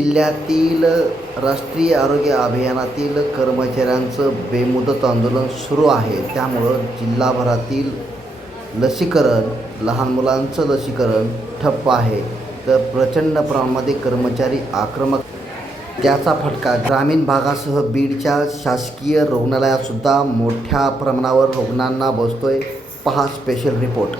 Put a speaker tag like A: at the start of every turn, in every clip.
A: जिल्ह्यातील राष्ट्रीय आरोग्य अभियानातील कर्मचाऱ्यांचं बेमुदत आंदोलन सुरू आहे. त्यामुळं जिल्हाभरातील लसीकरण लहान मुलांचं लसीकरण ठप्प आहे. तर प्रचंड प्रमाणामध्ये कर्मचारी आक्रमक त्याचा फटका ग्रामीण भागासह बीडच्या शासकीय रुग्णालयातसुद्धा मोठ्या प्रमाणावर रुग्णांना बसतोय पहा स्पेशल रिपोर्ट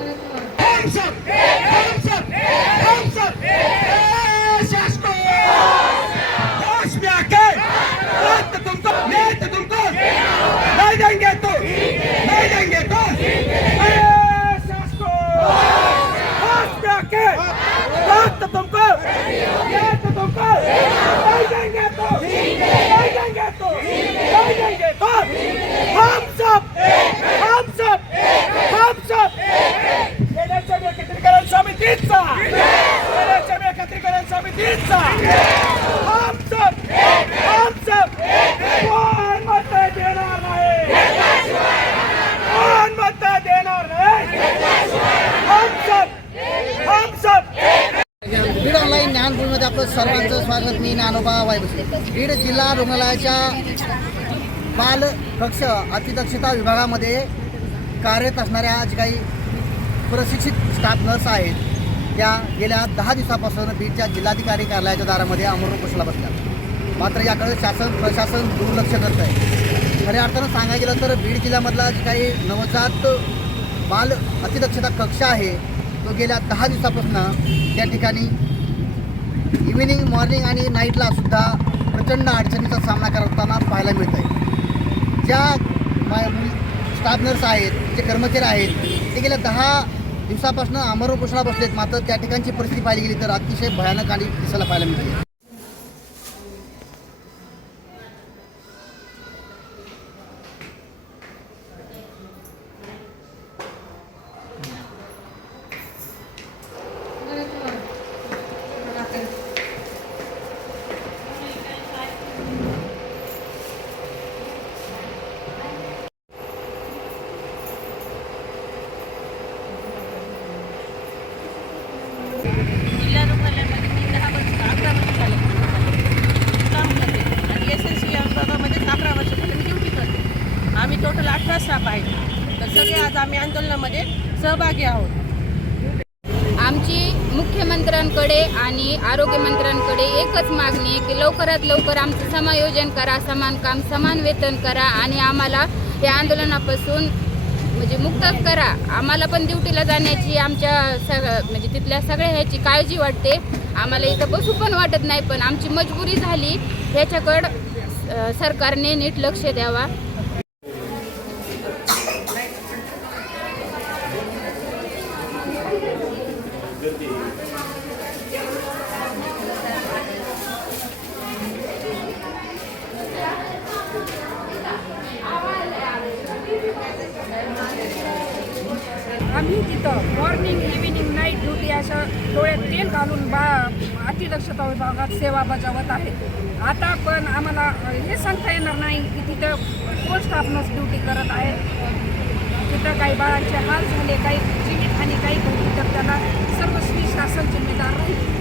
B: ऑनलाईन आपलं सर्वांचं स्वागत. मी नानोबा वायबसे. बीड जिल्हा रुग्णालयाच्या बाल कक्ष अतिदक्षता विभागामध्ये कार्यरत असणाऱ्या जे काही प्रशिक्षित स्टाफ नर्स आहेत. त्या गेल्या दहा दिवसापासून बीडच्या जिल्हाधिकारी कार्यालयाच्या दारामध्ये अमरून कुशला बसल्या. मात्र याकडे शासन प्रशासन दुर्लक्ष करत आहे. खऱ्या अर्थानं सांगायला गेलं तर बीड जिल्ह्यामधला जे काही नवजात बाल अतिदक्षता कक्ष आहे तो गेल्या दहा दिवसापासून त्या ठिकाणी इव्हिनिंग मॉर्निंग आणि नाईटला सुद्धा प्रचंड अडचणीचा सामना करताना पाहायला मिळत आहे ज्या स्टाफ नर्स आहेत जे कर्मचारी आहेत ते गेल्या दहा दिवसापासून अमर उपोषणा बसलेत. मात्र त्या ठिकाणची परिस्थिती पाहिली गेली तर अतिशय भयानक आणि दिसायला पाहायला मिळते
C: जिल्हा रुग्णालयामध्ये मी दहा वर्ष अकरा वर्ष झाले काम करते आणि एस एस सी विभागामध्येच अकरा वर्ष झाले मी ड्युटी करते आम्ही टोटल अठरा स्टाफ आहे तर सगळे आज आम्ही आंदोलनामध्ये सहभागी आहोत.
D: आमची मुख्यमंत्र्यांकडे आणि आरोग्यमंत्र्यांकडे एकच मागणी आहे की लवकरात लवकर आमचं समायोजन करा समान काम समान वेतन करा आणि आम्हाला या आंदोलनापासून म्हणजे मुक्तच करा. आम्हाला पण ड्युटीला जाण्याची आमच्या सग म्हणजे तिथल्या सगळ्या ह्याची काळजी वाटते. आम्हाला इथं बसू पण वाटत नाही पण आमची मजबुरी झाली. ह्याच्याकडं सरकारने नीट लक्ष द्यावा.
E: आम्ही तिथं मॉर्निंग इव्हिनिंग नाईट ड्युटी अशा डोळ्यात तेल घालून बा अतिदक्षता विभागात सेवा बजावत आहे आता पण आम्हाला हे सांगता येणार नाही की तिथं कोण स्टाफनच ड्युटी करत आहे तिथं काही बाळांचे हाल झाले काही जीवितहानी काही घडली तर त्याला सर्वस्वी शासन जिम्मेदार राहील.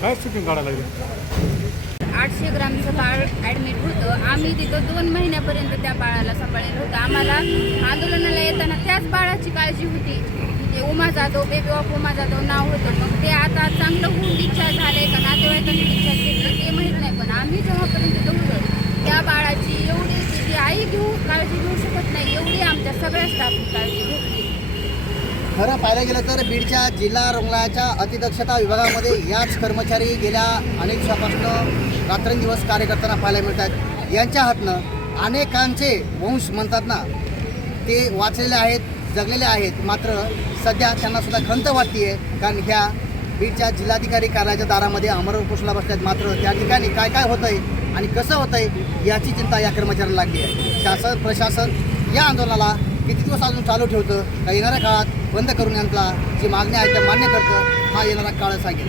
F: काय काढायला
D: आठशे ग्रामचं बाळ ॲडमिट होतं. आम्ही तिथं दोन महिन्यापर्यंत त्या बाळाला सांभाळलेलं होतं. आम्हाला आंदोलनाला येताना त्याच बाळाची काळजी होती. ते उमा जाधव बेबी ऑफ उमा जाधव नाव होतं. मग ते आता चांगलं होऊन डिस्चार्ज झाले का? नातेवाईकांनी डिस्चार्ज घेतलं ते माहीत नाही. पण आम्ही जेव्हा दौडलं त्या बाळाची एवढी तिची आई घेऊ काळजी घेऊ शकत नाही. एवढी आमच्या सगळ्या स्टाफनी काळजी घेतली.
B: खरं पाहायला गेलं तर बीडच्या जिल्हा रुग्णालयाच्या अतिदक्षता विभागामध्ये याच कर्मचारी गेल्या अनेक दिवसापासून रात्रंदिवस कार्य करताना पाहायला मिळतात यांच्या हातनं अनेकांचे वंश म्हणतात ना ते वाचलेले आहेत जगलेले आहेत. मात्र सध्या त्यांनासुद्धा खंत वाटते कारण ह्या बीडच्या जिल्हाधिकारी कार्यालयाच्या दारामध्ये अमर उपोषणा बसल्यात मात्र त्या ठिकाणी काय काय होतं आहे आणि कसं होत आहे याची चिंता या कर्मचाऱ्यांना लागली आहे. शासन प्रशासन या आंदोलनाला किती दिवस अजून चालू ठेवतं? का येणाऱ्या काळात बंद करून यांना जी मागणी आहे त्या मान्य करतं. हा येणारा काळ सांगेल.